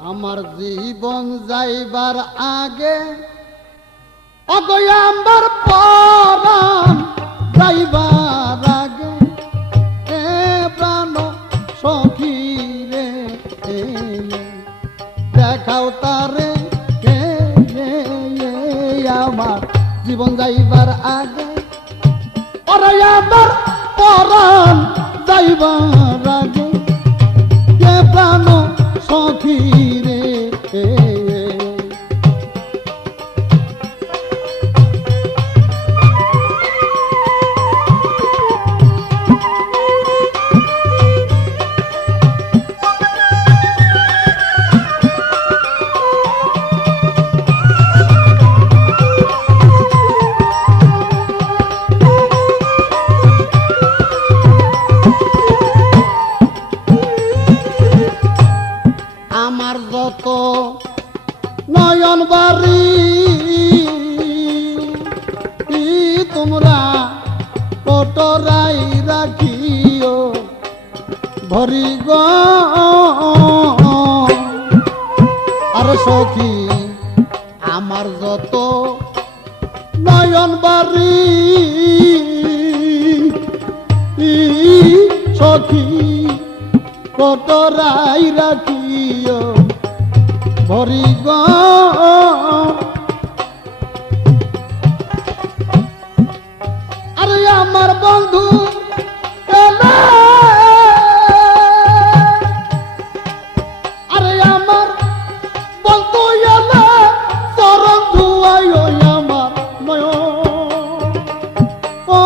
আমার জীবন যাইবার আগে অগয়াম্বার পরাণ যাইবার আগে এ প্রাণ সখী রে দেখাও তারে আমার জীবন যাইবার আগে অগয়াম্বার পরাণ যাইবার আগে এ প্রাণ সখী রে আমার যত নয়ন বাড়ি তোমরা কটরাই রাখিও ভরি গো আরে সখী আমার যত নয়ন বাড়ি সখী কটরাই রাখিও ভরি গো আরে আমার বন্ধু এলে আরে আমার বন্ধু এলে চরণ ধুয়াই আমার নয় ও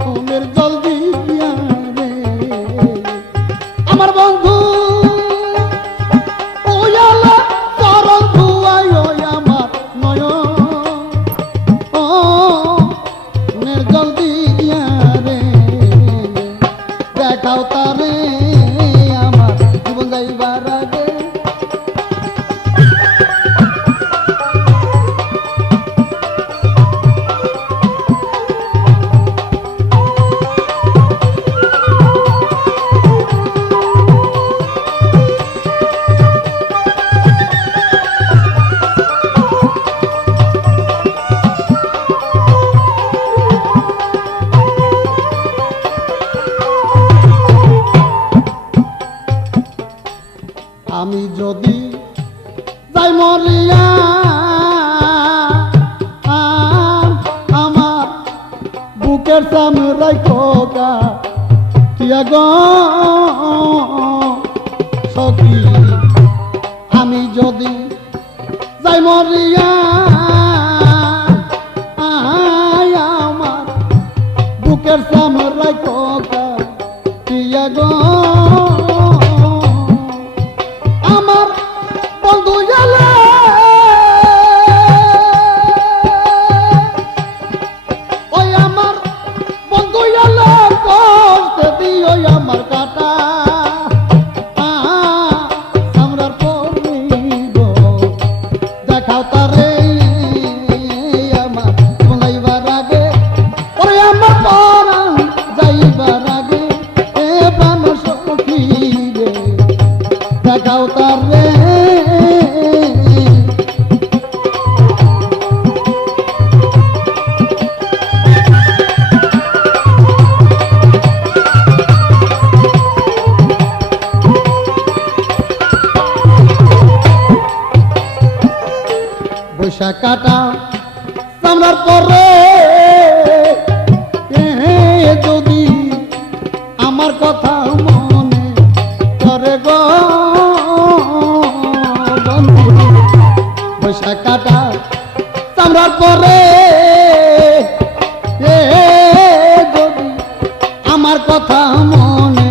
তুমের জল দিয়া রে আমার বন্ধু দেখাও তারে আমার জীবন যাইবার আগে আমি যদি যাই মরিয়া আমার বুকের সামনে রাখা কিয়া গো সখী আমি যদি যাই মরিয়া আমার বুকের সামনে রাখা কিয়া গো আমার বন্ধু এলে ওই আমার বন্ধু এলে কষ্ট দিও আমার কাটা আমরার পরিব দেখাও তারে আমার যাইবার আগে ওরে আমার পরাণ যাইবার আগে এ প্রাণ সখী রে দেখাও তারে বৈশাখ কাটা সামলার পরে যদি আমার কথা মনে করে গো বৈশাখ কাটা সামলার পরে যদি আমার কথা মনে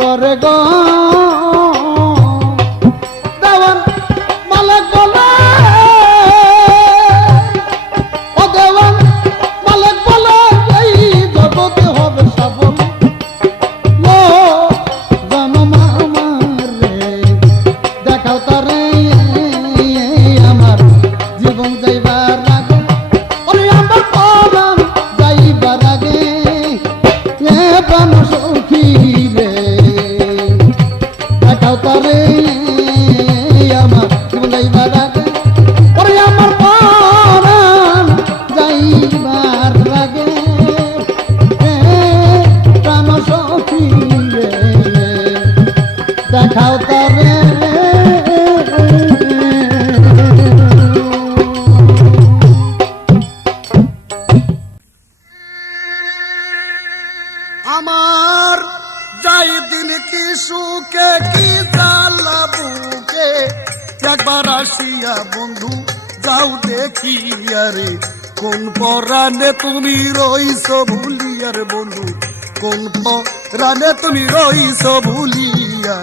করে গো দেওয়ান মালিক বলে ও দেওয়ান মালিক বলে এই জগতে হবে সফল ও জনম আমার রে দেখাও তারে আমার জীবন যাইবার আগে সাঁওতারে আমার যাই দিন কি সুখে কি জ্বালা বুকে একবার আসিয়া বন্ধু যাও দেখি আরে কোন পরাণে তুমি রইছো ভুলিয়ার বন্ধু কোন পরাণে তুমি রইছো ভুলিয়া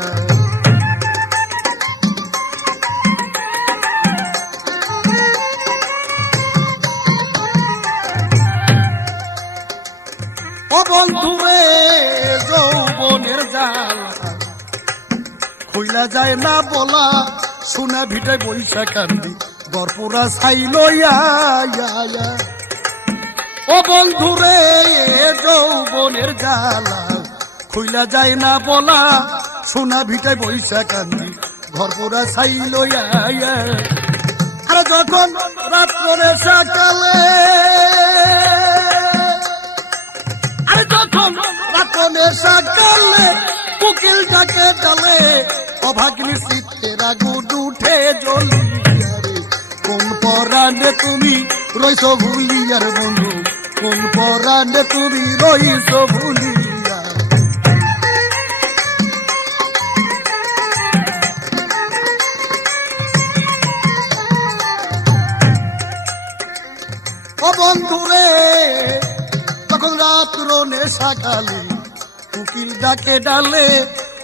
ও বন্ধুরে যৌবনের জ্বালা খুইলা যায় না বলা সোনা ভিটায় বৈশা কান্দি গরপুরা ছাই লইয়া ও বন্ধুরে যৌবনের জ্বালা খুইলা যায় না বলা সোনা ভিটায় বৈশা কান্দি ঘরপুরা ছাই লইয়া আর যখন রাত্রে সকালে যখন রাতনে সকালে কুকিল ডাকে ডালে অভাগিনী শীতের আগুন উঠে জ্বলিয়ারে কোন পরাণে তুমি রইছো ভুলিয়ার বন্ধু কোন পরাণে তুমি রইছো ভুলিয়া ও বন্ধুরে তখন রাত্র সকালে উকিল ডাকে ডালে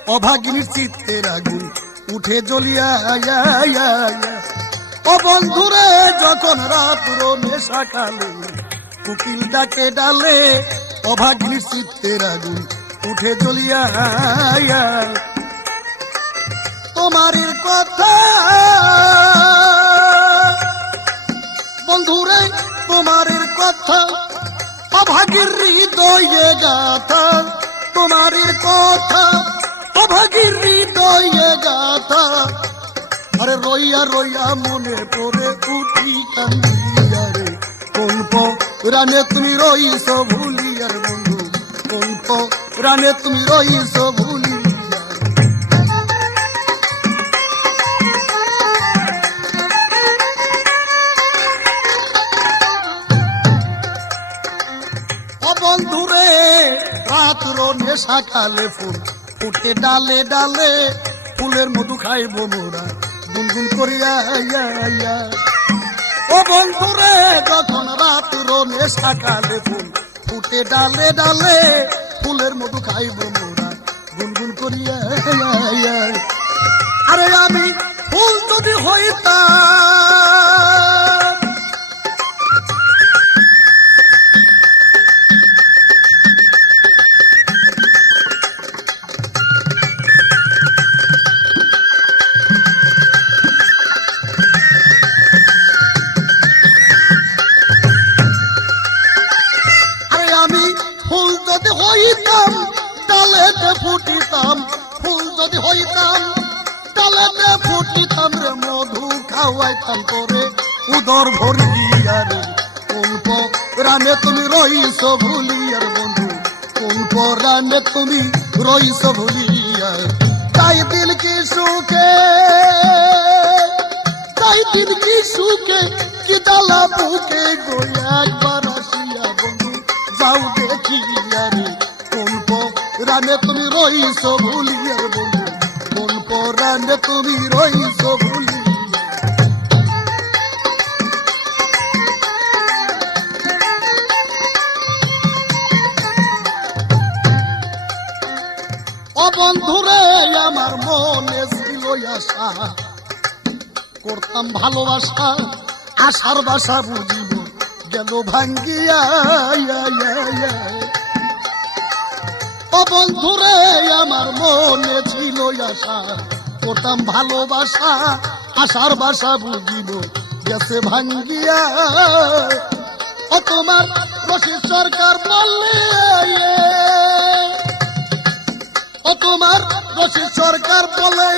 অভাগিনীর চিত্তের আগুন উঠে জ্বলিয়া ও বন্ধুরে যখন রাত্র সকালে উকিল ডাকে ডালে অভাগিনীর চিত্তের আগুন উঠে জ্বলিয়া তোমার কথা বন্ধুরে তোমার কথা অভাগীর হৃদয়ে গাথা তোমার কথা অভাগীর হৃদয়ে গাথা আরে রইয়া রইয়া মনে পড়ে উঠি কান্দিয়ারে কোন পরাণে তুমি রইছো ভুলিয়ার বন্ধু কোন পরাণে তুমি রইছো ভুলিয়া বন্ধুরে রাত্র সকালে ফুল ফুটে ডালে ডালে ফুলের মধু খাইব মোরা গুনগুন করিয়া ও বন্ধুরে যখন রাত্র সকালে ফুল ফুটে ডালে ডালে ফুলের মধু খাইব মোরা গুনগুন করিয়া আরে আমি ফুল যদি হইতাম ডালেতে ফুটিতাম ফুল যদি হইতাম ডালেতে ফুটিতাম রে মধু খাওয়াইতাম তোরে উদর ভরিয়া রে কোন পরাণে তুমি রইছো ভুলিয়ার বন্ধু কোন পরাণে তুমি রইছো ভুলিয়া তাই দিল কি সুখে তাই দিল কি সুখে কি জ্বালা বুকে গো একবার আসিয়া বন্ধু যাও দেখিয়া রে কোন পরাণে তুমি রইছো ভুলিয়ার বন্ধু কোন পরাণে তুমি রইছো ভুলিয়া ও বন্ধুরে আমার মনে ছিল আশা করতাম ভালোবাসা আশার বাসা বুঝিব গেল ভাঙ্গিয়া ও বন্ধুরে আমার মনে ছিল আশা করতাম ভালোবাসা আশার বাসা বুঝিব গেছে ভাঙ্গিয়া ও তোমার রশিদ সরকার বললে ও তোমার রশিদ সরকার বলে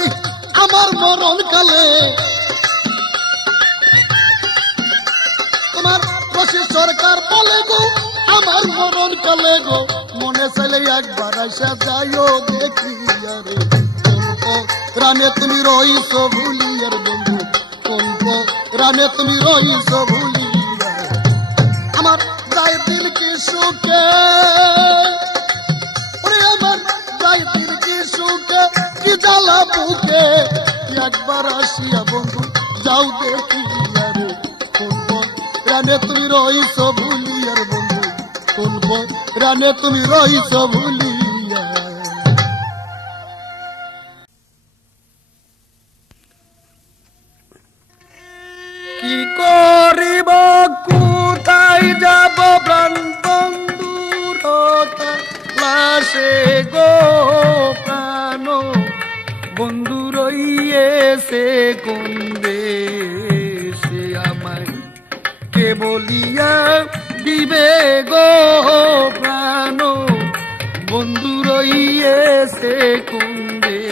আমার মরণ কালে তোমার রশিদ সরকার বলে গো আমার মরণ কালে গো মনে চাইলে একবার আসা যাইও দেখি আরে রানে তুমি রইছ ভুলিয়ার বন্ধু কল্প রানে তুমি রইছ ভুলিয়া আমার যায় দিল কি সুখে ওরে আমার যায় দিল কি সুখে কি জ্বালা বুকে একবার আসিয়া বন্ধু যাও দেখিয়া রে কল্প রানে তুমি রইছ ভুলিয়ার বন্ধু কল্প রানে তুমি রইছ ভুলিয়া কি করিব কোথায় যাব প্রাণ বন্ধুর লাশে গো প্রাণ বন্ধু রইয়েছে কোন দেশে আমায় কে বলিয়া দিবে গো প্রাণ বন্ধু রইয়েছে কোন দেশে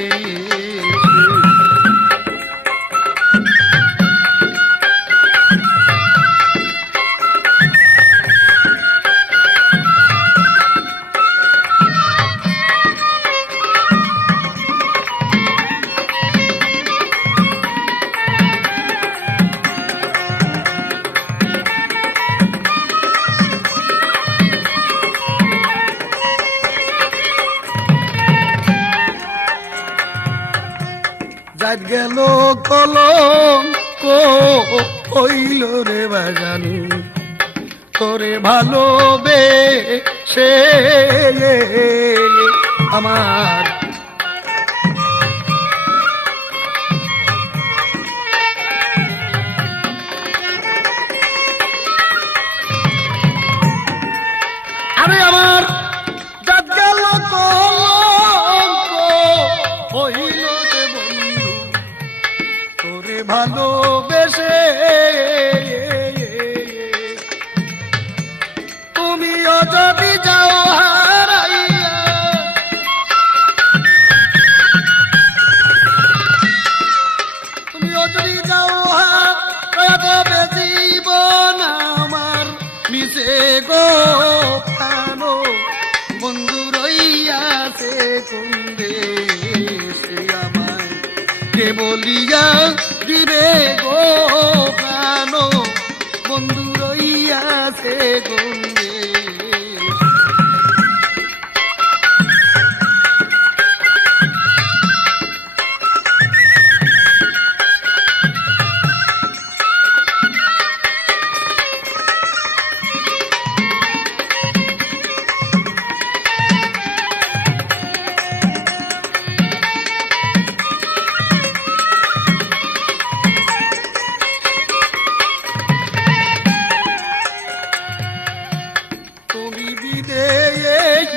যাত গেল কলঙ্ক হইল রে বাজানি তোরে ভালোবেসে আমার আরে আমার যাত গেল কলঙ্ক হইল রে বন্ধু তোরে ভালোবেসে তুমিও যদি যাও হারাইয়া তুমিও যদি যাও হারাইয়া তবে জীবন আমার মিশে গো প্রাণো বন্ধু রইয়াছে কোন দেশে আমায় কে বলিয়া দিবে গো প্রাণ বন্ধু রইয়াছে কোন দেশে তুমি বিদেয়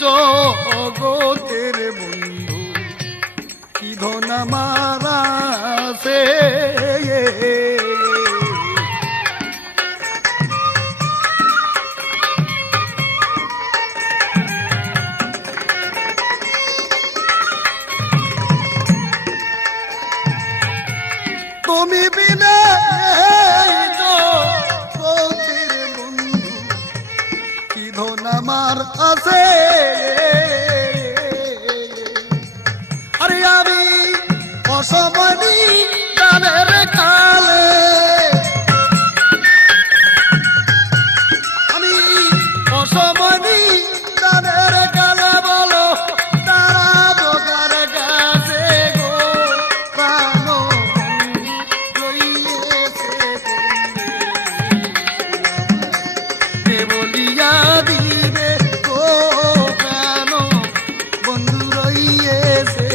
জগতের বন্ধু কি ধন আমার আছে তুমি বিদেয় জগতের বন্ধু কি ধন আমার আছে আরে আমি অসমনি গানের কালে আমি অসমনি গানের কালে বলো তারা বোকার কাছে গো প্রাণ রইয়েছে কে বলিয়া দিবে গো প্রাণ বন্ধু রইয়েছে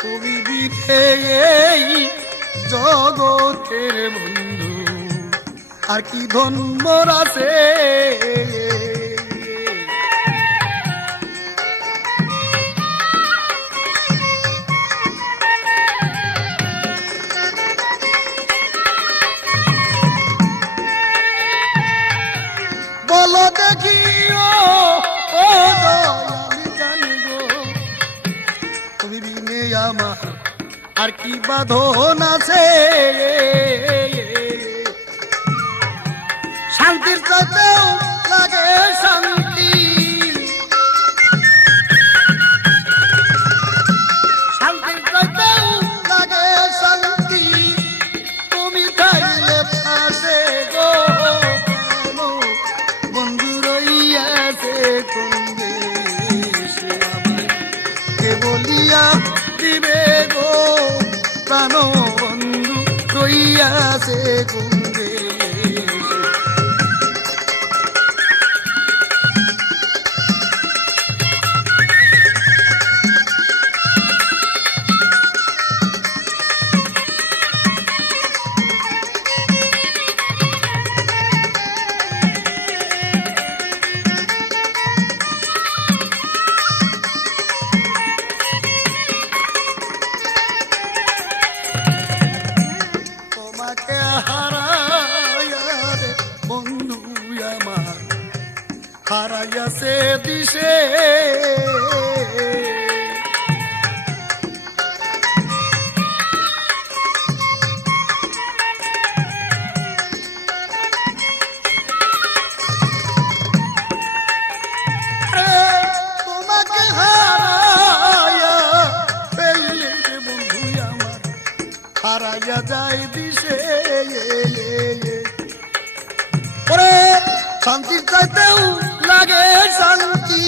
তুমি বিদেয় জগতের বন্ধু আর কি ধন মোর আছে আমার আর কি বাঁধন আছে শান্তির চাইতেও লাগে শান্তি শান্তির চাইতেও লাগে শান্তি তুমি থাকলে পাশে গো বন্ধু রইয়াছে কোন দেশে আমায় কে বলিয়া দিবে গো প্রাণ বন্ধু রইয়াছে কোন দেশে তোমাকে হারাইয়া রে বন্ধু আমার হারাইয়াছে দিশে তোমাকে হারাইয়া ফেললে রে বন্ধু আমার হারাইয়া যায় দিশে ওরে শান্তির চাইতেও লাগে শান্তি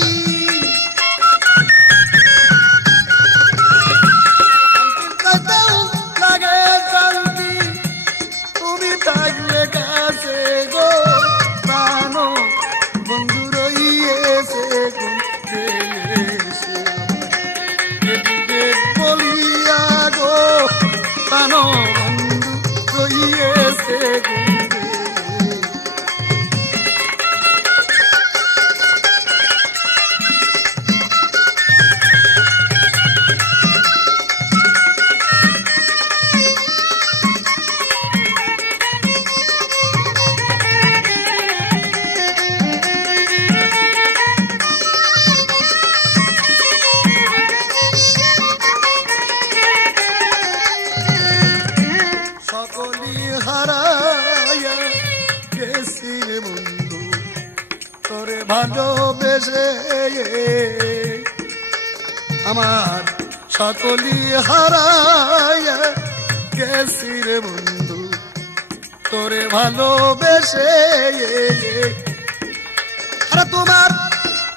শান্তির চাইতেও লাগে শান্তি তুমি থাকলে কাছে গো প্রাণ বন্ধু রইয়েছে কোন দেশে এদিকে বলিয়া গো প্রাণ বন্ধু রইয়েছে কোন দেশে সকলি হারাইয়া গেছি বন্ধু তোরে ভালোবেসে আমার সকলি হারাইয়া গেছি রে বন্ধু তোরে ভালোবেসে আরে তোমার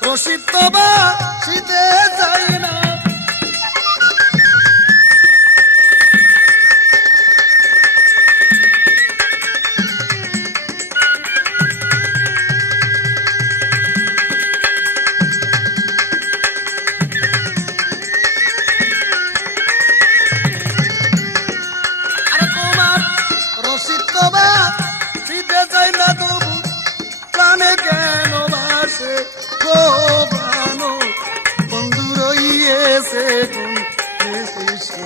রসিদ বা শীতে যাই না রসিদবা শীতে চাই না তবু প্রাণে কেন বাসে গো প্রাণ বন্ধু রইয়েছে কোন দেশে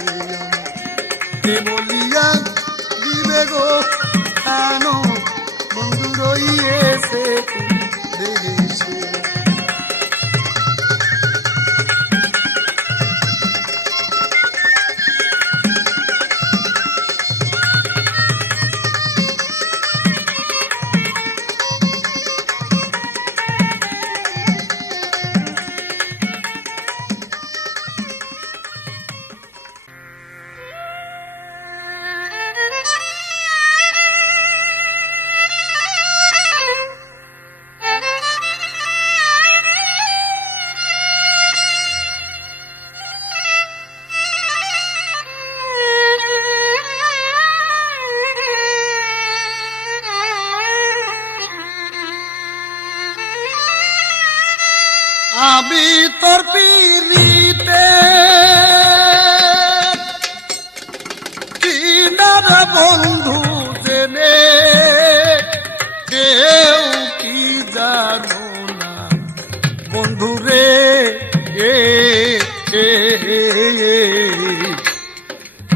কে বলিয়া দিবে গো প্রাণ বন্ধু রইয়েছে কোন দেশে আমি তোর পিড়িতে কিনার বন্ধু জেনে কেউ কি জানো না বন্ধু রে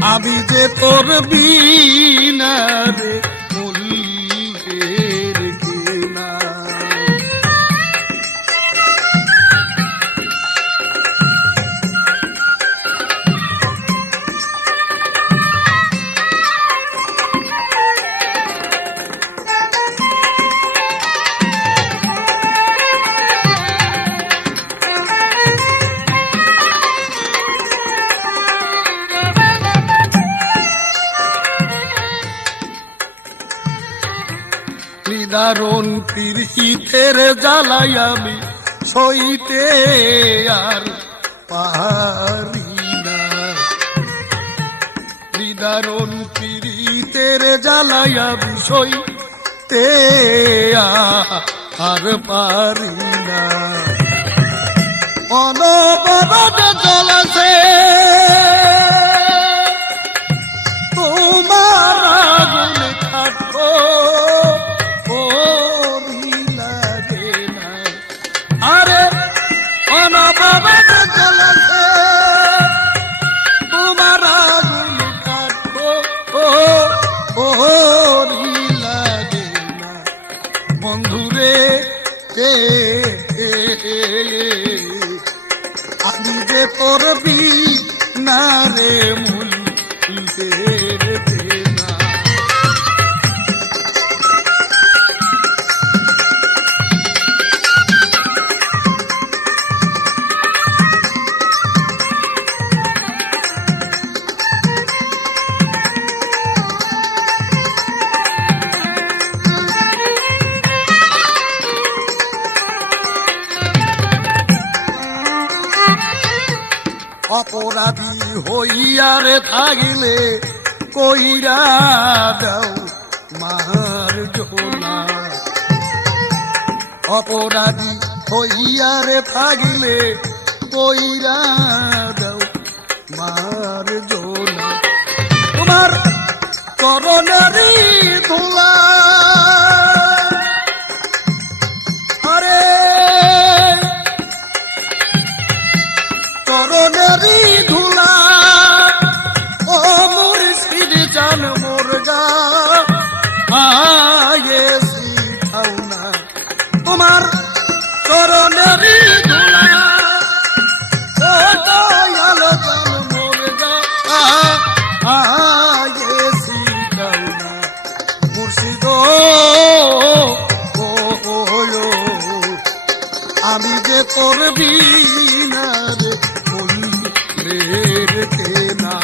আমি যে তোর বিনা রে মূল্যের কিনা নিদারুণ পিরিতের জ্বালাই আমি সইতে আর পারি না, নিদারুণ পিরিতের জ্বালাই আমি সইতে আর পারি না। অনবরত চলেছে তোমার আগুনে থাকো লাগে না। আরে অনবরত চলেছে তোমার আগুনে থাকো লাগে না। বন্ধুরে আমি যে করবি না রে মূল না। অপরাধী হইয়ারে থাকিলে কইরা দাও মার জোনা, অপরাধী হইয়ারে থাকিলে কইরা দাও মার জোনা। তোমার চরণেরই ধুলা আরে চরণেরই ধুলা ও মুর্শিদ জান মোর গা আয়েছি খাও না। তোমার চরণেরই ধুলা ও দয়াল জান মোর গা আয়েছি খাও না। মুর্শিদ আমি যে করবি না রে রেখে না।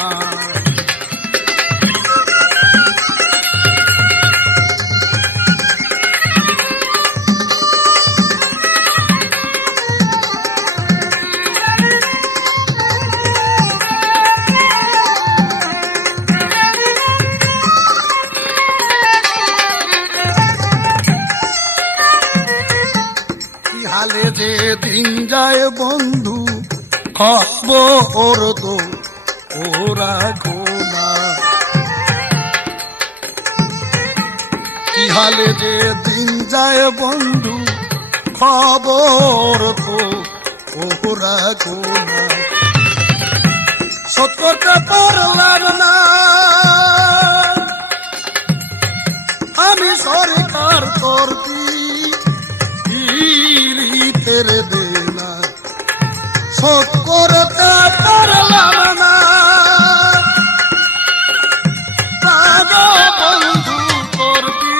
হালে যে দিন যায় বন্ধু খবর তো ওরা গোনা, কি হালে যে দিন যায় বন্ধু খবর তো ওরা গোনা। সত্যটা পারলাম না আমি সরকার করতি তেরে দেনা, শোধ করতে পারলাম না বন্ধু করবি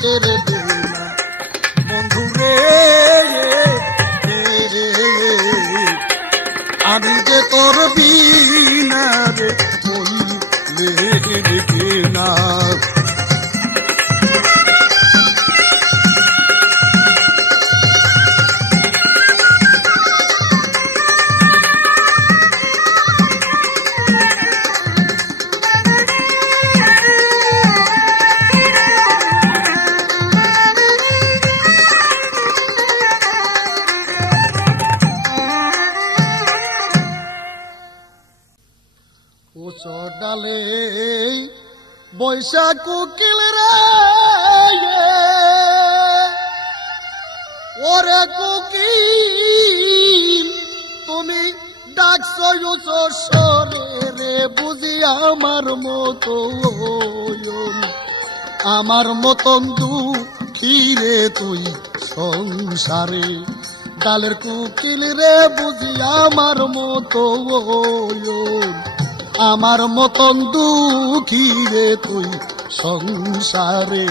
তেরে দেনা। বন্ধু রে আমি যে করবি না রে বললে রেখে না। ডালে বৈশাখ কোকিল রে ওরে কোকিল তুমি ডাকছো সরে রে বুঝি আমার মতো আমার মতন দুঃখী রে তুই সংসারে। ডালের কোকিল রে বুঝি আমার মতো আমার মতন দুঃখী রে তুই সংসারে।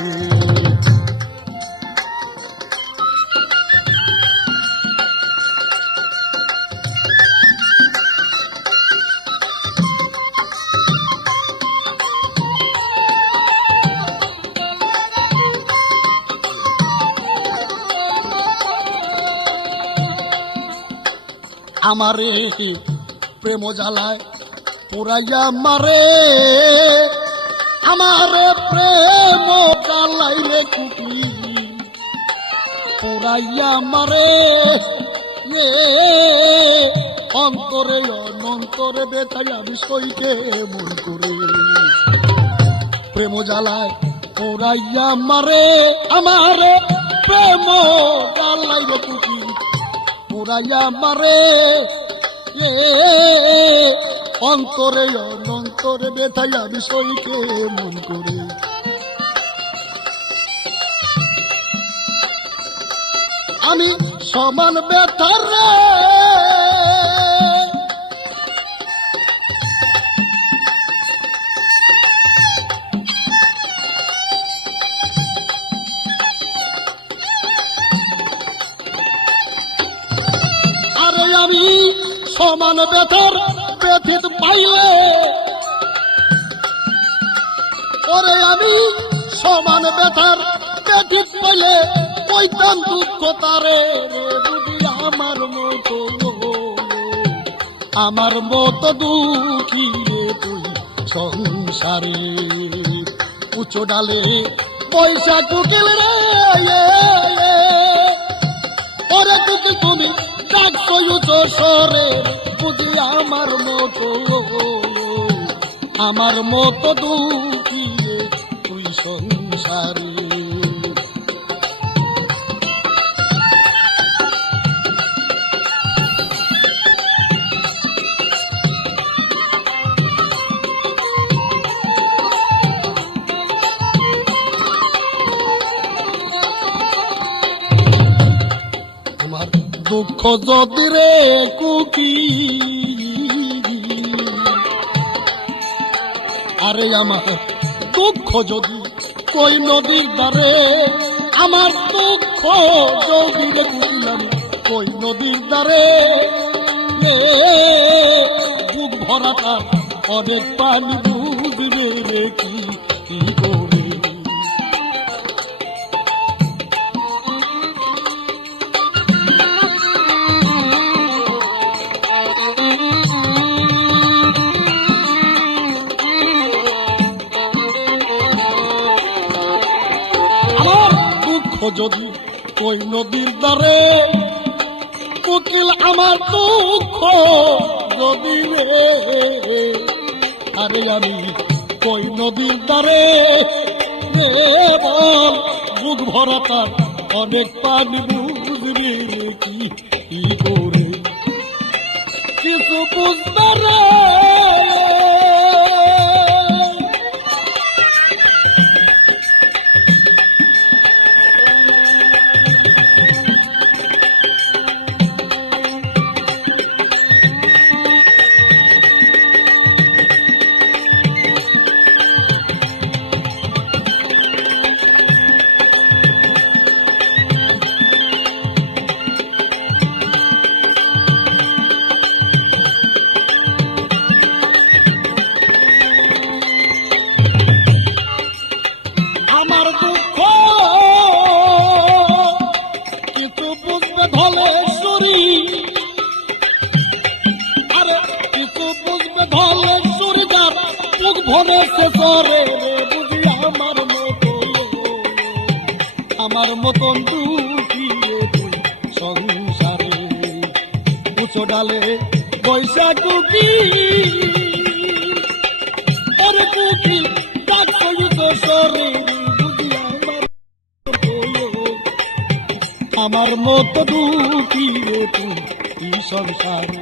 আমারে প্রেম জ্বালায় পুরাইয়া মারে, আমারে প্রেম জ্বালাই রে কুকি পুরাইয়া মারে। অন্তরে অনন্তরে বেতাই আমি সইকে মন করে, প্রেম জ্বালায় পুরাইয়া মারে, আমারে প্রেম জ্বালাই রে কুকি পুরাইয়া মারে। অন্তরে অনন্তরে বেতাই আমি সইকে মন করে। আমি সমান ব্যথার রে, আরে আমি সমান ব্যথার ব্যথিত পাইলে, ওরে আমি সমান ব্যথার ব্যথিত পাইলে কইতাম দুঃখ তারে বুঝি আমার মতো দুঃখী রে তুই সংসারে। উঁচু ডালে পয়সা কুকিল রে, ওরে কুকি তুমি ডাকছো উঁচু সরে বুঝি আমার মতো দুঃখী রে তুই সংসারে। দুঃখ যদি রে কুকি, আরে আমার দুঃখ যদি কই নদীর দ্বারে, আমার দুঃখ যদি রে কুকিলাম কই নদীর দ্বারে। বুক ভরাটা অনেক পানি বুঝবে রে কি করে। যদি কই নদীর দ্বারে কোকিল আমার দুঃখ যদি রে, আরে আমি কই নদীর দ্বারে বল বুক ভরা তার অনেক পানি বুঝবি কি করে কিছু বুঝতে রে। আমার মতন দুঃখী তুই সংসারে। উঁচু ডালে বৈশা কুকি, ওরে কুকি ডাকছো উঁচু সরে বুঝি আমার মতো দুঃখী রে তুই সংসারে।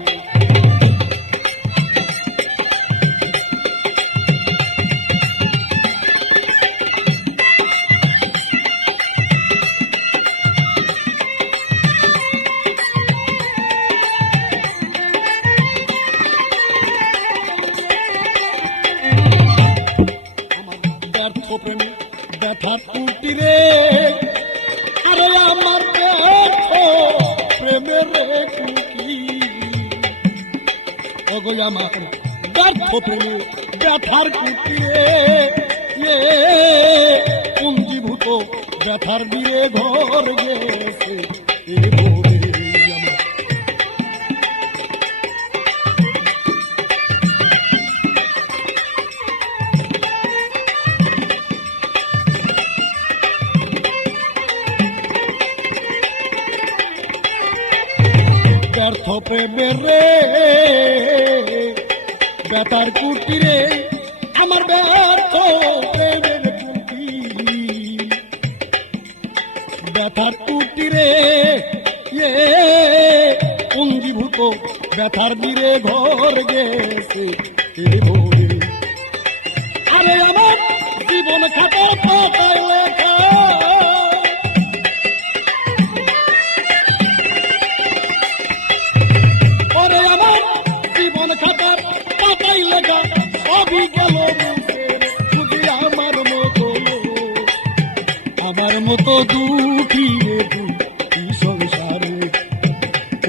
ব্যথার কুটি রে, আরে আমার প্রেমের রে কুকি, ওগো আমার ব্যর্থ প্রেমে ব্যথার কুটি রে। পুঞ্জীভূত ব্যথার দিয়ে ঘর গেছে ব্যর্থ প্রেমের রে ব্যথার কুটিরে আমার ব্যর্থ প্রেমের কুটি ব্যথার কুটিরে অঙ্গীভূত ব্যথার নীরে ঘর গেছে আরে আমার জীবন খাতার পাতায় লেখা ওরে আমার জীবন খাতার পাতায় লেখা সবই গেল বুঝি আমার মতো দুঃখী রে তুই সংসারে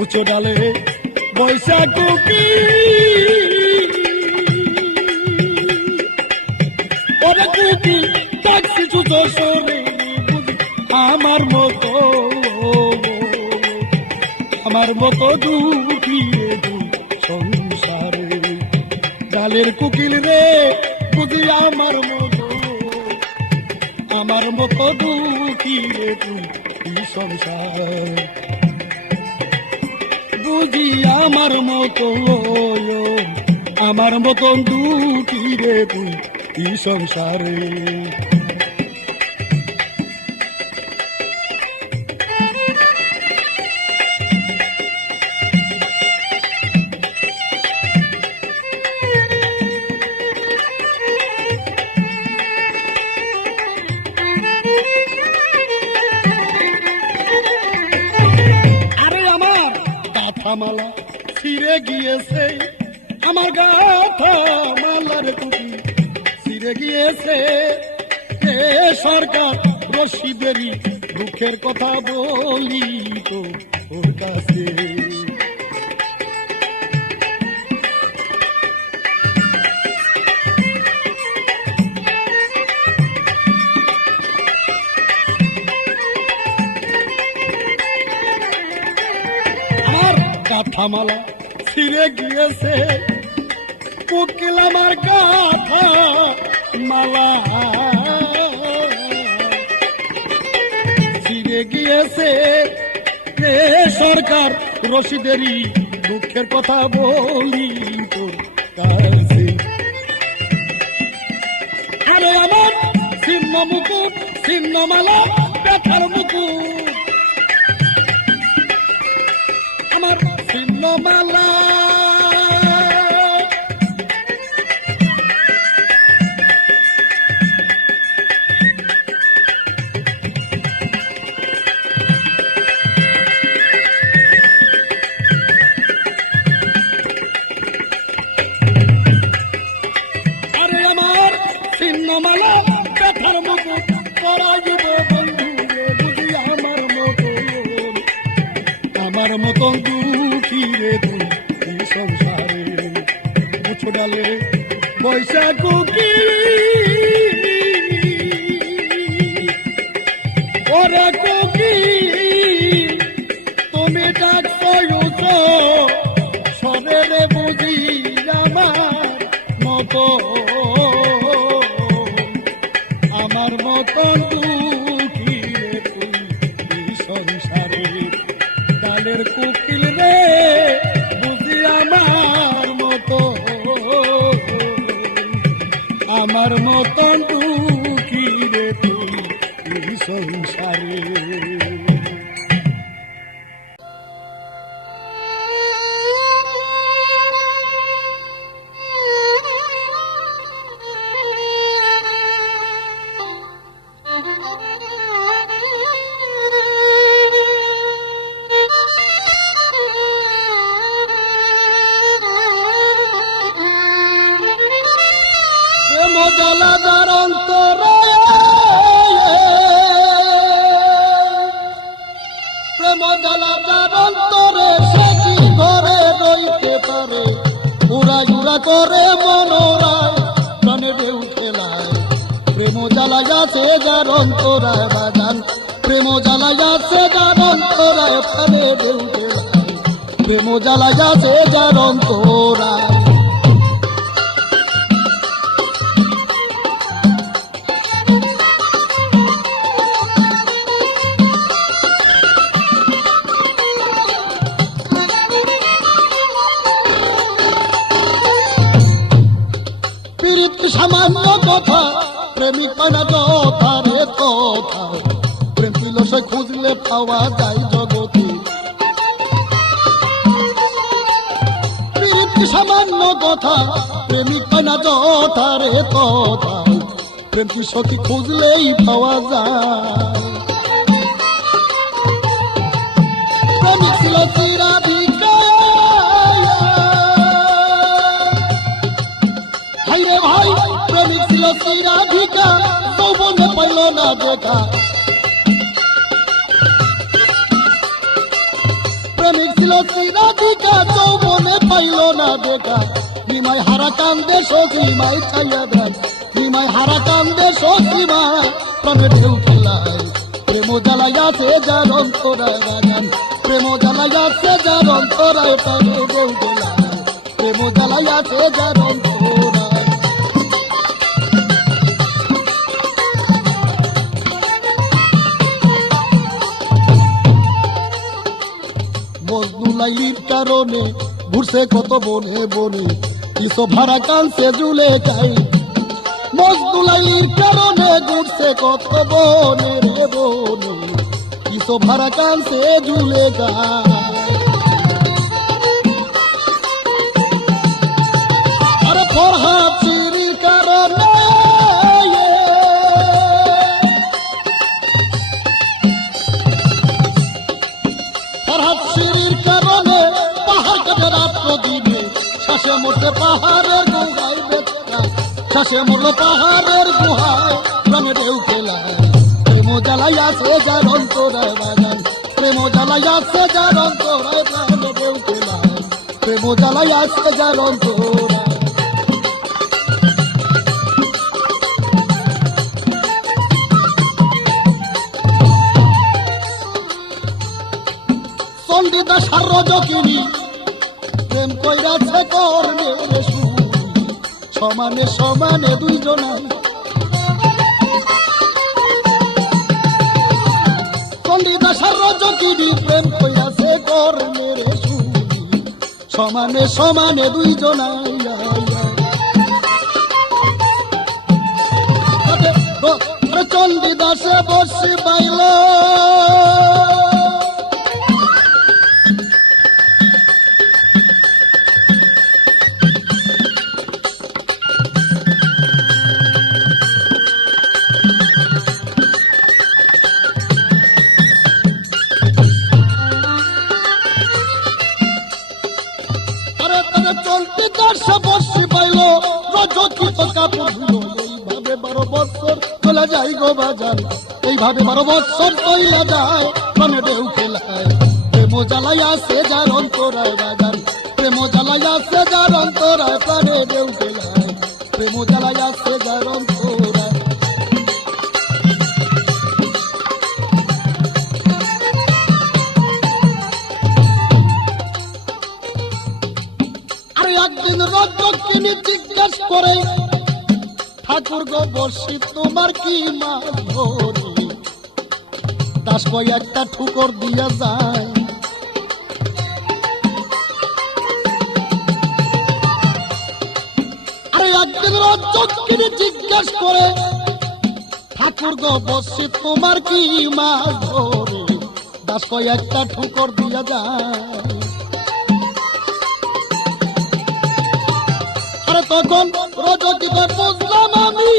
উঁচু ডালে বৈশাখ কি ওরে কুকি ট্যাক্সি ছুটো সরে আমার মতো দুঃখী রে তুই সংসারে ডালের কুকিল রে বুঝি আমার মতো দুঃখী রে তুই সংসার বুঝি আমার মতো দুঃখী রে তুই সংসারে মালা ছিঁড়ে গিয়েছে আমার গাথা মালার টুপি ছিঁড়ে গিয়েছে সরকার রশিদেরই দুঃখের কথা বলি তো ওর কাছে কাঠামালা ছিঁড়ে গিয়েছে কোকিল আমার গাথা মালা ছিঁড়ে গিয়েছে সরকার রশিদেরই দুঃখের কথা বলি তোর কাছে আরে আমার ছিন্ন মুকুট ছিন্ন মালা ব্যথার মুকুট আমার ছিন্ন মালা আরে আমার ছিন্ন মালা ব্যথার মুকুট পরাইব বন্ধু বুঝি আমার মতন দুঃখী রে তুই সংসারে উঁচু ডালে বৈশাখ কি ওরে কুকি তুমি ডাকছো সবে রে বুঝি আমার মতন দুঃখী রে তুই সংসারে ডালের কুকিল রে বুঝি আমার মতন দুঃখী রে তুই সংসারে জ্বালা যার অন্তরে প্রেম জ্বালা যার অন্তরে সে কি ঘরে রইতে পারে উড়া জুড়া করে মনোরায় প্রাণে ঢেউ খেলায় প্রেম জ্বালা যাচ্ছে যার অন্তরায় বাজান প্রেম জ্বালা যাচ্ছে যার অন্তরায় প্রাণে ঢেউ খেলায় প্রেম জ্বালা যাচ্ছে যার অন্তরায় সামান্য কথা প্রেমিক পায় না কথা রে কথা প্রেম ছিল সে খুঁজলে পাওয়া যায় জগতে প্রীতি সামান্য কথা প্রেমিক পায় না কথা রে কথা প্রেম কি সখী খুঁজলেই পাওয়া যায় প্রেমিক ছিল চিরাধিকা হাইরে ভাই প্রেমিক ছিল চিরাধিকা যৌবনে পাইল না দেখা প্রেমিক ছিল চিরাধিকা যৌবনে পাইল না দেখা নিমাই হারা কান্দে সখীমাই চাইয়া দেন নিমাই হারা কান্দে সখীমাই প্রেমে ঢেউ খেলায় প্রেম জ্বালাইয়াছে যার অন্তরায় বাগান প্রেম জ্বালাইয়াছে যার অন্তরায় প্রেমে ঢেউ খেলায় প্রেম জ্বালাইয়াছে যার অন্তরায় মজনু লাইলির কারণে ঘুরছে কত বনে বনে কিছু ভাড়া কানছে ঝুলে যাই মজনু লাইলির কারণে ঘুরছে কত বনে রে বনে কিছু ভাড়া কানছে ঝুলে যায় আরে ফরহাদ চিরির কারণে ফরহাদ চিরির কারণে পাহাড় কাটে রাত্র দিনে শ্বাসে মরতে পাহাড়ের গুহায় বেচা শ্বাসে মরল পাহাড়ের গুহায় প্রাণে ঢেউ খেলায় প্রেম জ্বালাইয়াছে যার অন্তরায় বাগান প্রেম জ্বালাইয়াছে যার অন্তরায় প্রাণে ঢেউ খেলায় প্রেম জ্বালাইয়াছে যার অন্তরায় চন্ডিদা সার্বজকিনী প্রেম কইরাছে কর্ণে রে সুরি সমানে সমানে দুইজনাই চন্ডিদা সার্বজকিনী প্রেম কইরাছে কর্ণে রে সুরি সমানে সমানে দুইজনাই চন্ডিদাসে বসি পাইল চন্ডিদাসে বসি পাইল রজকিত কাপড় ধুলো এইভাবে 12 বছর চলে যাই গো বাজার এইভাবে 12 বছর চলে যায় প্রাণে ঢেউ খেলায় প্রেম জ্বালাইয়াছে যার অন্তরায় বাজার প্রেম জ্বালাইয়াছে যার অন্তরায় প্রাণে ঢেউ খেলায় প্রেম জ্বালাইয়াছে যার অন্তরায় আরে একদিন রজকিনী জিজ্ঞেস করে ঠাকুর গো বসি তোমার কি মাছ ধরি দাস কই একটা ঠুকর দিয়া যায় আরে একদিন রজকিনী জিজ্ঞেস করে ঠাকুর গো বসি তোমার কি মাছ ধরি দাস কই একটা ঠুকর দিয়া যায় আরে তখন রজকিকে বুঝলাম আমি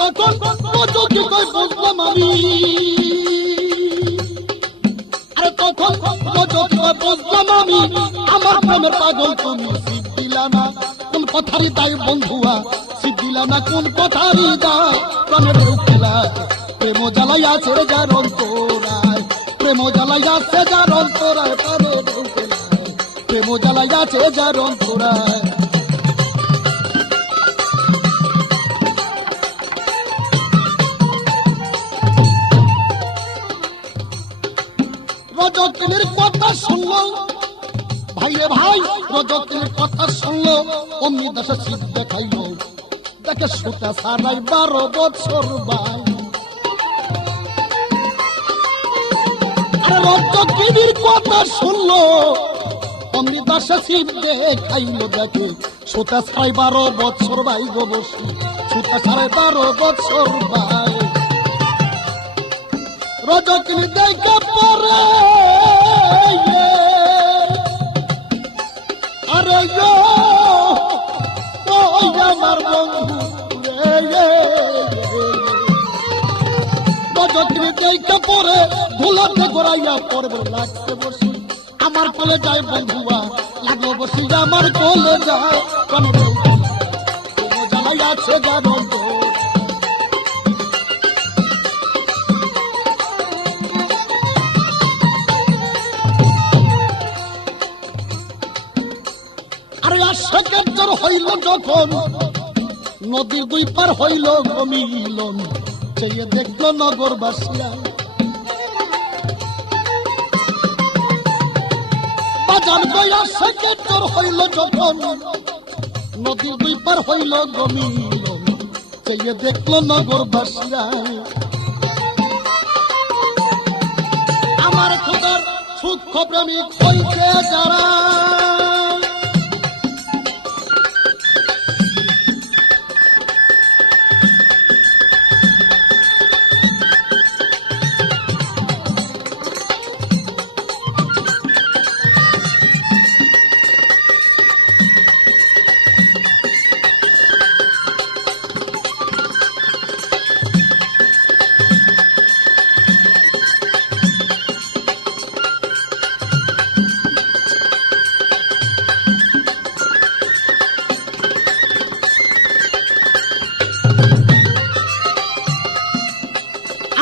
তখন রজকি কই বুঝলাম আমি আরে তখন রজকি কই বুঝলাম আমি আমার প্রেমের পাগল তুমি শিব দিলা না কোন কথারই তাই বন্ধুয়া শিব দিলা না কোন কথারই দায় প্রাণে ঢেউ খেলায় প্রেম জ্বালাইয়াছে যার অন্তরায় প্রেম জ্বালাইয়াছে যার অন্তরায় প্রাণে ঢেউ খেলায় প্রেম জ্বালাইয়াছে যার অন্তরায় রজকিনীর কথা শুনলো, ভাই রে ভাই, রজকিনীর কথা শুনলো, অমনি দেশে শীত দেখাইলো, দেখে সুতা সারাই 12 বছর ভাই। রজকিনীর কথা শুনলো, অমনি দেশে শীত দেখাইলো, দেখে সুতা সারাই 12 বছর ভাই গো বসি, সুতা সারাই 12 বছর ভাই। রজকিনী দেখে পরে আরে গো ওই আমার বন্ধু রজকিনী দেখে পরে ধুলাতে গড়াইয়া পড়বে লাগছে বসি, আমার কোলে যায় বন্ধুয়া লাগলো বসি, আমার কোলে যায় জ্বালাই আছে যাবন তো। সেকেন্ডার হইল যখন নদীর 2 পার হইল মিলন, চেয়ে দেখলো নগরবাসিয়া, বাজার গয়া সেকেন্ডার হইল যখন নদীর 2 পার হইল মিলন, চেয়ে দেখলো নগরবাসিয়া। আমার খোদার সূক্ষ্ম প্রেমিক হইছে যারা,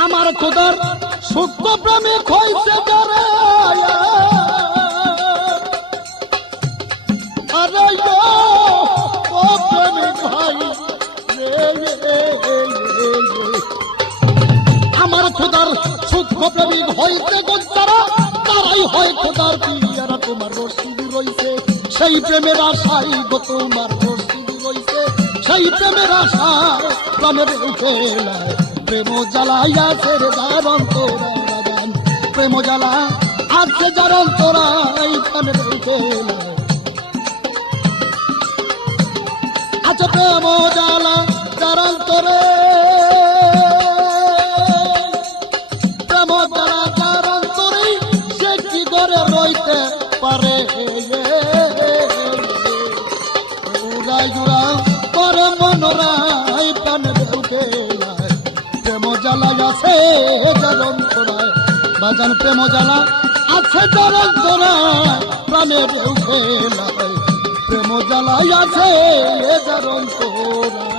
আমার খোদার সূক্ষ্ম প্রেমিক হইছে যারা, আরে ও প্রেমিক ভাই আমার খোদার সূক্ষ্ম প্রেমিক হইছে যারা, তারাই হয় খোদার পিয়ারা, তোমার রশিদ রইছে সেই প্রেমের আশাই গো, তোমার রশিদ রইছে সেই প্রেমের আশায় প্রাণের খেলায়, প্রেম জ্বালাই আছে জারণ তোরা গান, প্রেম জ্বালা আছে জারণ তোরা এইখানে আছে প্রেম জ্বালা জারণ তোরে, প্রেম জ্বালা জারণ তোরে, সে কি করে রইতে পারে উড়াই জুড়া করে মনোরাই প্রাণের খেলায়, প্রেম জ্বালা আছে জারণ তোরায়, বাজান প্রেম জ্বালা আছে জারণ তোরায়, প্রাণের খেলায়, প্রেম জ্বালা আছে জারণ তোরায়।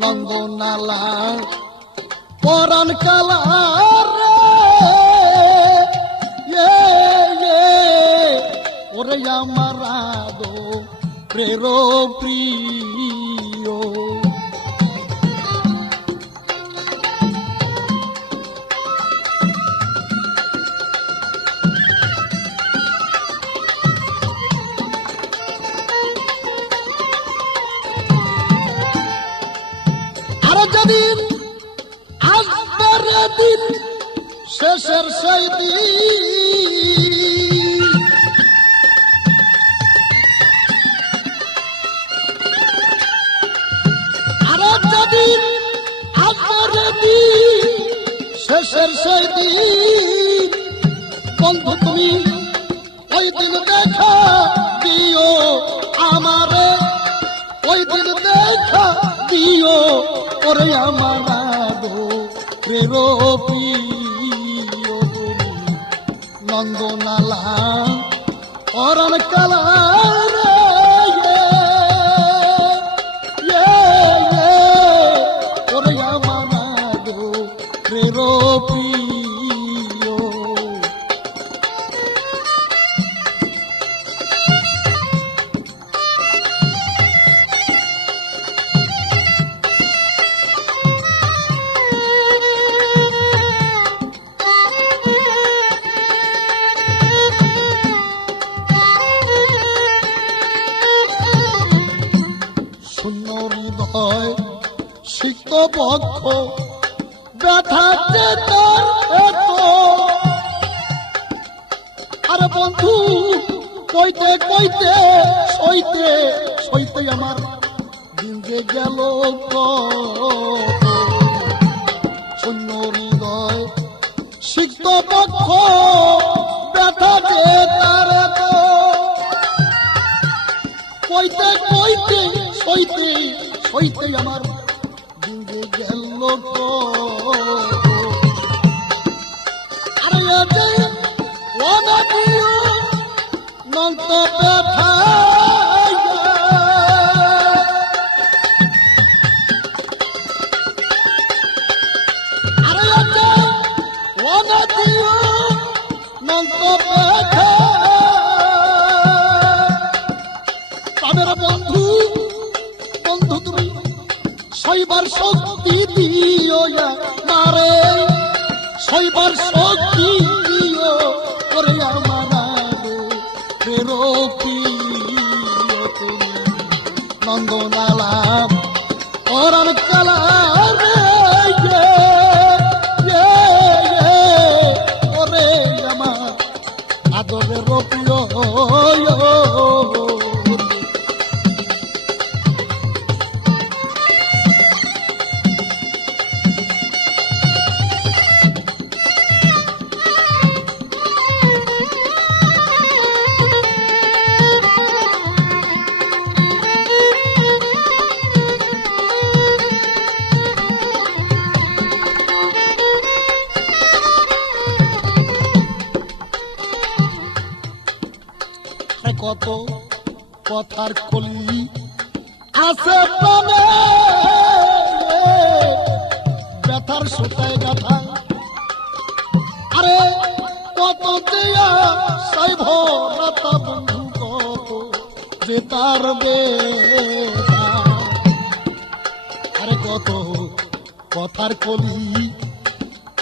নন্দনালা পরাণ কালা ওরে আমার রাধো প্রের প্রিয়, আরে যেদিন আসবে দিন শেষের সেই দিন, আরে যেদিন আসবে দিন শেষের সেই দিন, বন্ধু তুমি ওই দিন দেখা দিও আমারে, ওই দিন দেখা দিও ওরে আমার প্রের প্রিয়, নন্দনালা পরাণ কালা ওরে আমার প্রের প্রিয়। শূন্য হৃদয় সিক্ত বক্ষ ব্যথাতে তোর এত। আরে বন্ধু কইতে কইতে সইতে সইতে আমার দিন যে গেল শূন্য হৃদয় সিক্ত বক্ষ ব্যথাতে তার এত। কইতে কইতে সইতে সইতে আমার দিন যে গেল আরে যে ওনাদিও নন্ত ব্যথা আরে যে ওনাদিও নন্ত ব্যথা বন্ধু বন্ধু তুমি সইবার শক্তি দিও মারে সইবার শক্তি দিও করে আমারে ফেরো প্রিয় তুমি নন্দনালা ওরার কালা রে ওরে আমার আদরের প্রিয় কত কথার কলি আছে প্রাণে ব্যথার সুতায় গাথা আরে কত দিয়া সাইভ রাতা বন্ধু কত যে তার ব্যথা আরে কত কথার কলি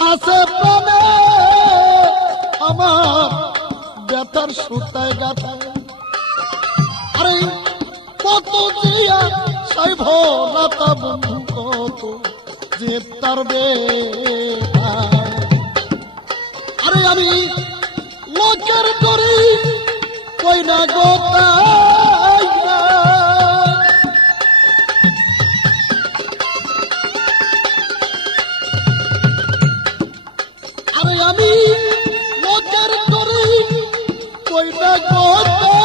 আছে প্রাণে আমার ব্যথার সুতায় গাথা আরে কত দিয়া সাইভ রাতা বন্ধু কত যে তার ব্যথা আরে আমি লোকের করি কই না গোতা আরে আমি লোকের করি কই না গোতা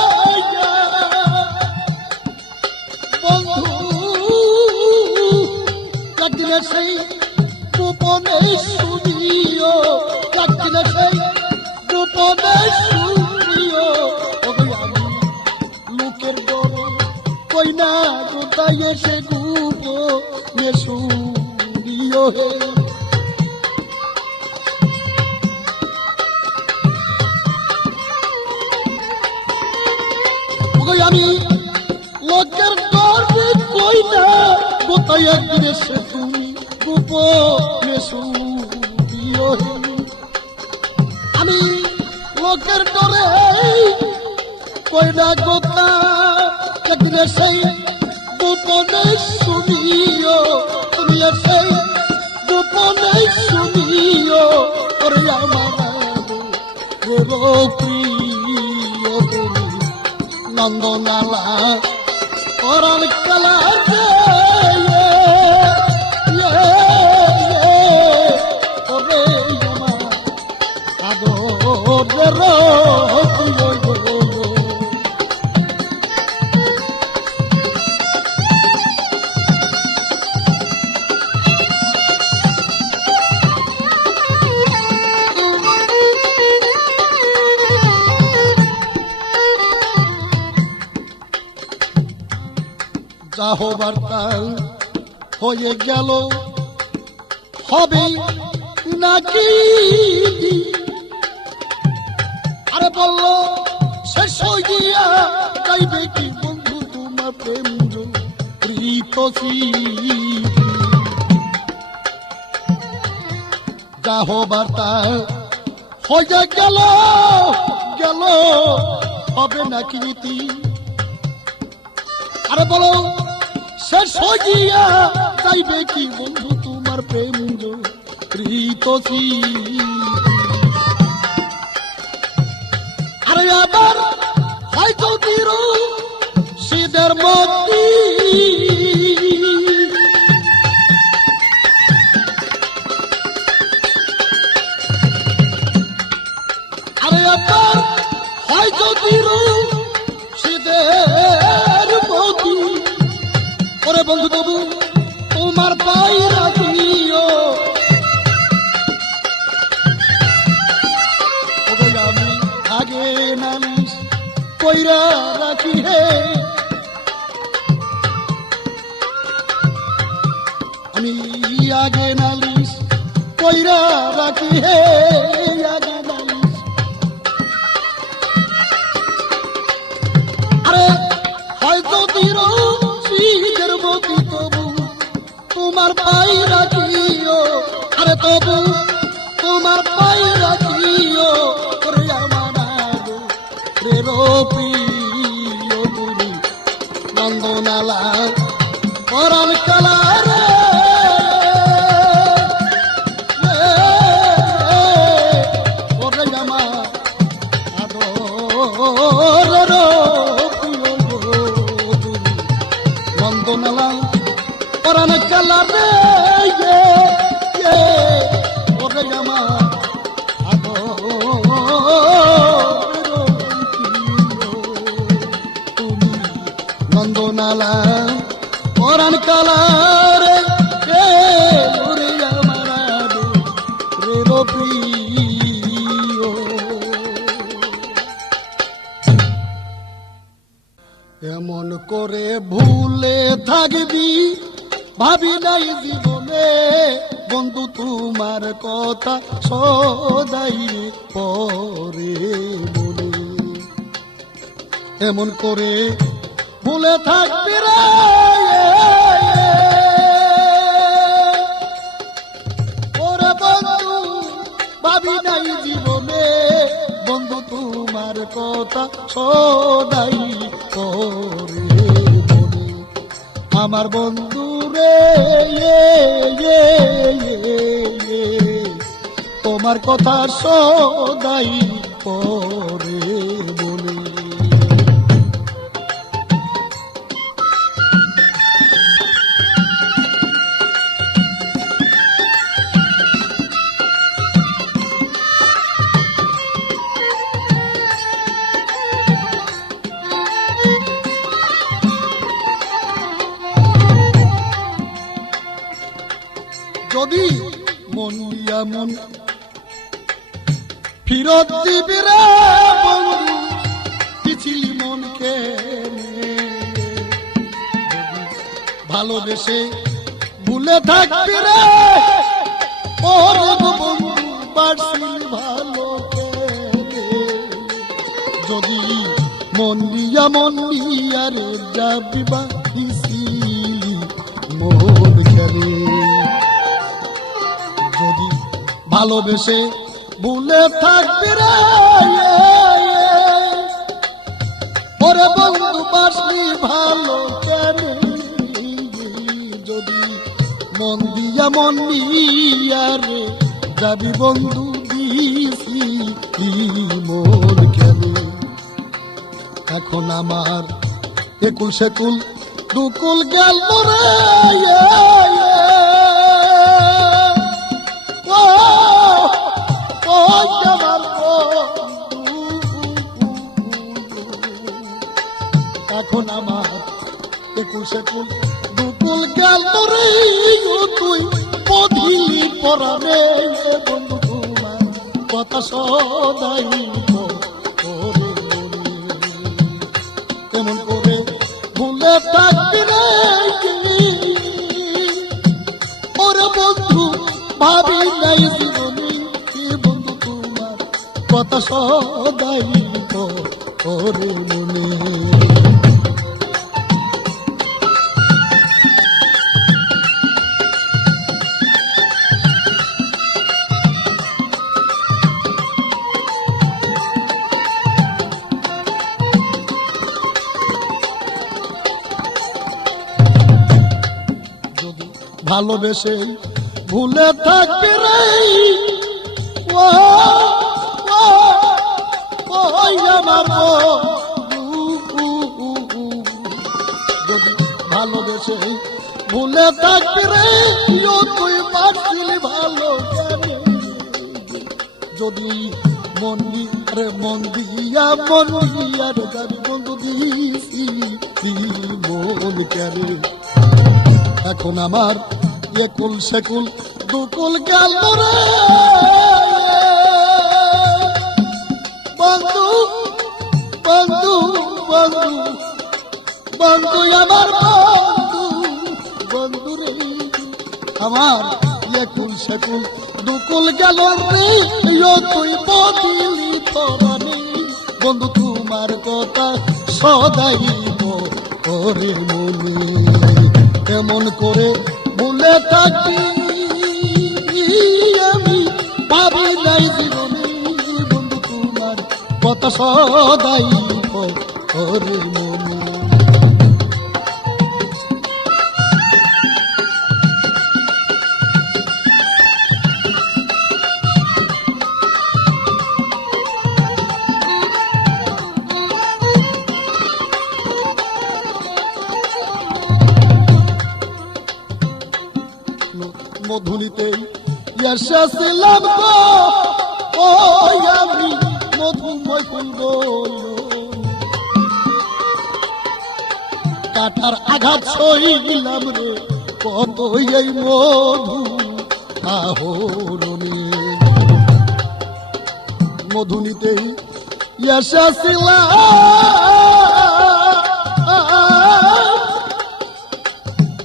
লাগলে সেই গোপনে শুনিও লাগলে সেই গোপনে শুনিও আমি লোকের ডরে কই না কোথায় এসে গোপনে শুনিও আমি লোকের ডরে কই না কোথায় একদিন এসে তুমি গোপনে শুনিও আমি লোকের ডরে কই না গোতা একদিন এসে গোপনে শুনিও তুমি এসে গোপনে শুনিও ওরে আমার প্রিয় তুমি নন্দনালা ওরাল কালা যা হবার তাই হয়ে গেল হবে নাকি আরে বললো শেষ হয়ে গিয়া যাইবে কি বন্ধু তোমার প্রেম প্রীত যা হবার তাই হয়ে গেল গেল হবে নাকি আরে বলো শেষ হইয়া যাইবে কি বন্ধু তোমার প্রেম প্রীতসী। আরে আবার হয়তো দির শীতের মতি আরে আবার হয়তো দির শীতের মতি। ওরে বন্ধু তবু তোমার পাই রাখিও, আমি আগে নালিশ কইরা রাখি হে, আমি আগে নালিশ কইরা রাখি হে, আগে নালিশ। আরে হয়তো দির শীতের মতি তবু তোমার পাই রাখিও, আরে তবু তোমার পাই রাখিও। করে আমার রে প্রিয় তুমি নন্দনালা পরাণ কালা রে, ওরে আমার আদর প্রিয় তুমি নন্দনালা পরাণ কালা রে, ওরে আমার তুমি নন্দনালা পরাণ কালা রে, ওরে আমার রে প্রিয়। এমন করে ভুলে থাকবি ভাবি নাই জীবনে বন্ধু তোমার কথা সদাই পরে বলে। এমন করে ভুলে থাকবি রে ওরে বন্ধু ভাবি নাই জীবনে বন্ধু তোমার কথা সদাই পরে বলে। আমার বন্ধু রে তোমার কথা সদাই পরে বলে। যদি মন দিয়া মন ফিরত দিবি রে বন্ধু পিছিলি মনকে ভালোবেসে ভুলে থাকবি রে ওরে বন্ধু বাড়ছিল ভালো যদি মন দিয়া রে যাবি বা পিছিলি মন খেলে যদি ভালোবেসে ভুলে থাকবি রে ওরে বন্ধু বাসলি ভালো কেন যদি মন দিয়া রে যাবি বন্ধু দিছি মন খেলে। এখন আমার একুল সেকুল দুকুল গেল রে এখন আমার একুল সেকুল দুকুল গেল রে তুই পধিলি পরানে বন্ধু তোমার কথা সদাই পরে কেমন করে ভুলে থাকবি রে ওরে বন্ধু ভাবি নাই জীবনে বন্ধু তোমার কথা সদাই পরে মনে। ভালোবেসে ভুলে থাকবি রে ও ওই আমার বন্ধু। যদি ভালোবেসে ভুলে থাকবি রে তুই পারছিলি ভালো কেন? যদি মন দিয়ে মন দিয়া রে যাবি বন্ধু দিয়েছিলি মন কেন? এখন আমার একুল সেকুল দুকুল গেল রে বন্ধু বন্ধু বন্ধু বন্ধু আমার বন্ধু বন্ধু রে আমার একুল সেকুল দুকুল গেল রে তুই বদিলি ধরনি বন্ধু তোমার কথা সদাই করে মনে কেমন করে ভুলে থাকি আমি ভাবি নাই জীবনে বন্ধু তোমার কথা সদাই করে মনে। মধুলিতে এসেছিলাম গো ওই আমি মধুময় ফুল কাটার আঘাত সইলাম রে কত এই মধু আহরণে মধুলিতে এসেছিলাম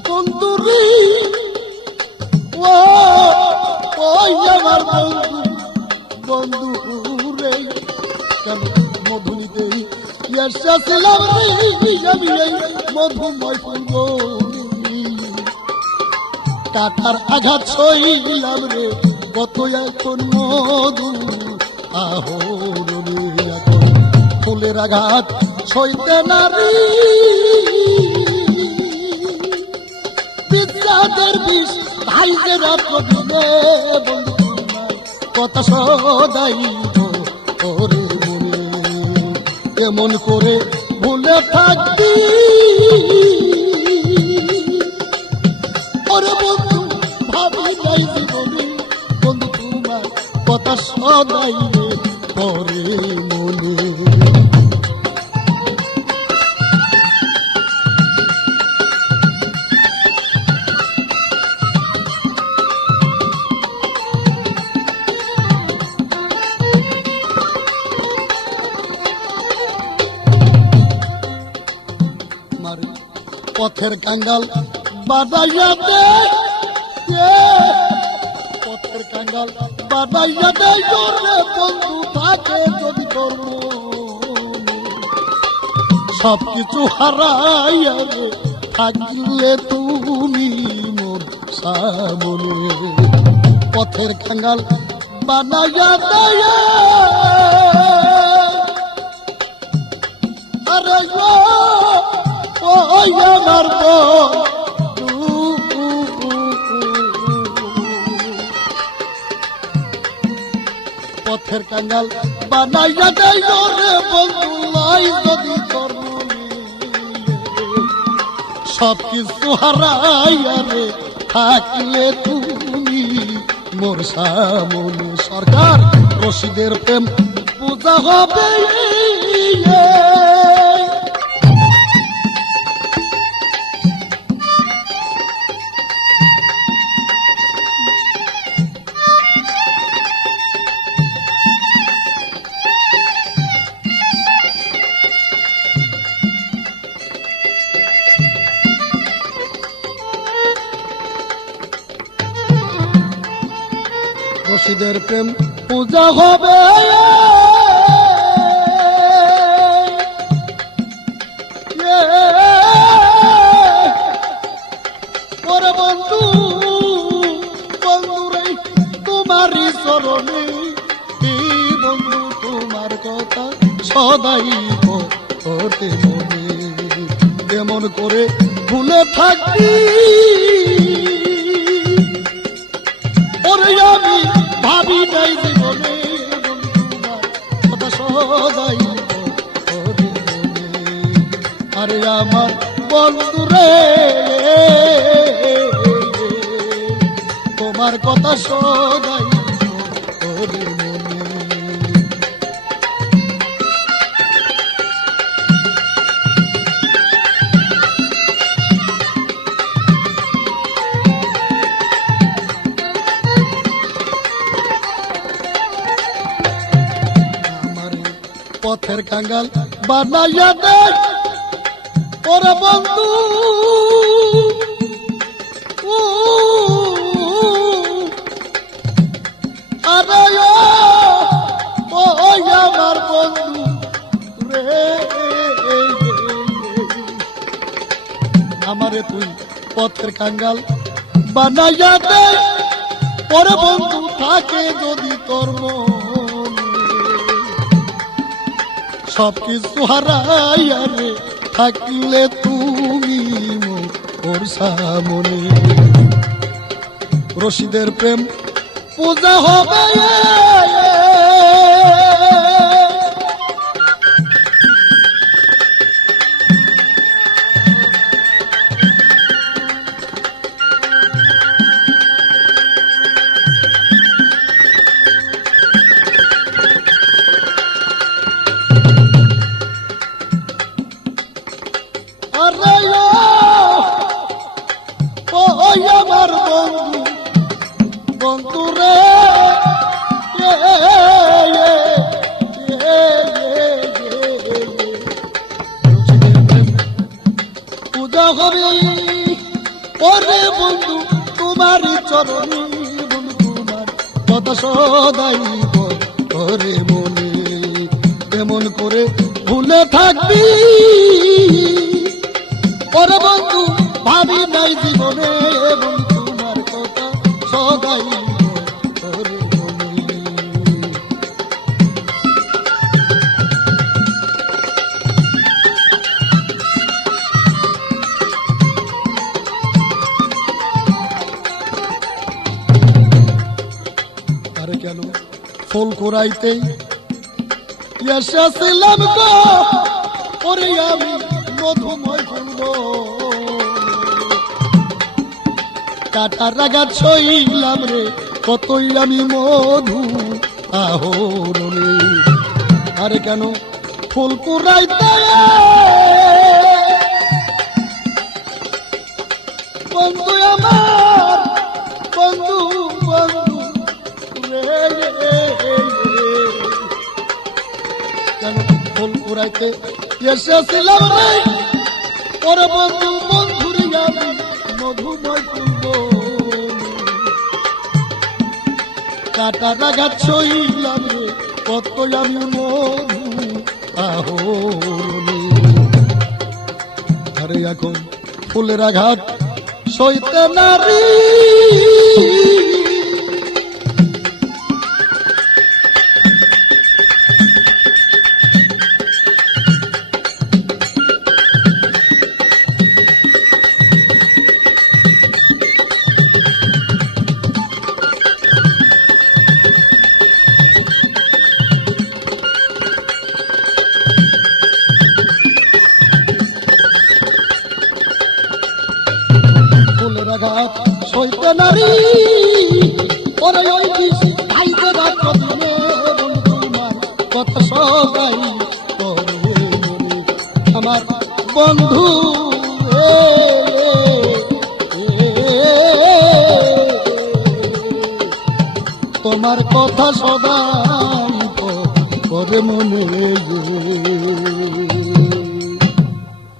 বন্ধুরি আমার বন্ধু বন্ধু রে কেন মধুলিতে এসেছিলাম রে আমি এই মধুময় ফুল কাটার আঘাত সইলাম রে কত এখন মধু আহরণে এখন ফুলের আঘাত সইতে নারী বিদ্যাদের বিষ ভাইকে রাত দিলে বন্ধু কথা সদাই করে মনে এমন করে ভুলে থাকবি ওরে বন্ধু ভাবি নাই জীবনে বন্ধু তোমার কথা সদাই করে মনে। পথের কাঙ্গাল বাদাইয়া দে পথের কাঙ্গাল বাদাইয়া দে রে বন্ধু থাকে যদি তোর সবকিছু হারাইয়া রে থাকলে তুমি মোর সামনে পথের কাঙ্গাল বানাইয়া দে আরে ওই আমার পথের কাঙ্গাল বানাইয়া দেয় রে বন্ধু লাই যদি তোর সবকিছু হারাইয়া রে থাকলে তুমি মোর সামনে সরকার রশিদের প্রেম পূজা হবে রশিদের প্রেম পূজা হবে ওরে বন্ধু বন্ধুরে তোমারই চরণে বন্ধু তোমার কথা সদাই করতে মনে কেমন করে ভুলে থাকবি আমার বন্ধু রে তোমার কথা সদাই ওরে মনে। পথের কাঙ্গাল বানাইয়া দে ওরে বন্ধু আরে ওই আমার বন্ধু রে আমারে তুই পথের কাঙ্গাল বানাইয়া দে ওরে বন্ধু থাকে যদি তোর সবকিছু হারাইয়া রে থাকলে তুমি ওর সামনে রশিদের প্রেম পূজা হবে আমার বন্ধু বন্ধু রে পূজা হবে ওরে বন্ধু তোমারই চরণী বন্ধু তোমার কথা সদাই ওরে মনে এমন করে ভুলে থাকবি ওরে বন্ধু ভাবি নাই জীবনে বন্ধু তোমার কথা সদাই ওরে মনে। আরে কেন ফুল কুড়াইতেই এসেছিলাম গো ওরে আমি মধুময় ফুল কাটার রাগা ছইলাম রে কতই আমি মধু আহরণে। আরে কেন ফুল কুড়াইতে বন্ধু আমার বন্ধু বন্ধু রে কেন ফুল কুড়াইতে এসেছিলাম রে ওরে বন্ধু বন্ধুরে আমি মধুময় ফুল কাটার রাগা ছইলাম রে কত আমি মধু আহরণে। আরে এখন ফুলের আঘাত সইতে নারী আঘাত সইতে নারী পরে ওই খাইতে রাখো দিনে বন্ধু তোমার কথা সবাই করে আমার বন্ধু তোমার কথা সদাই করে মনে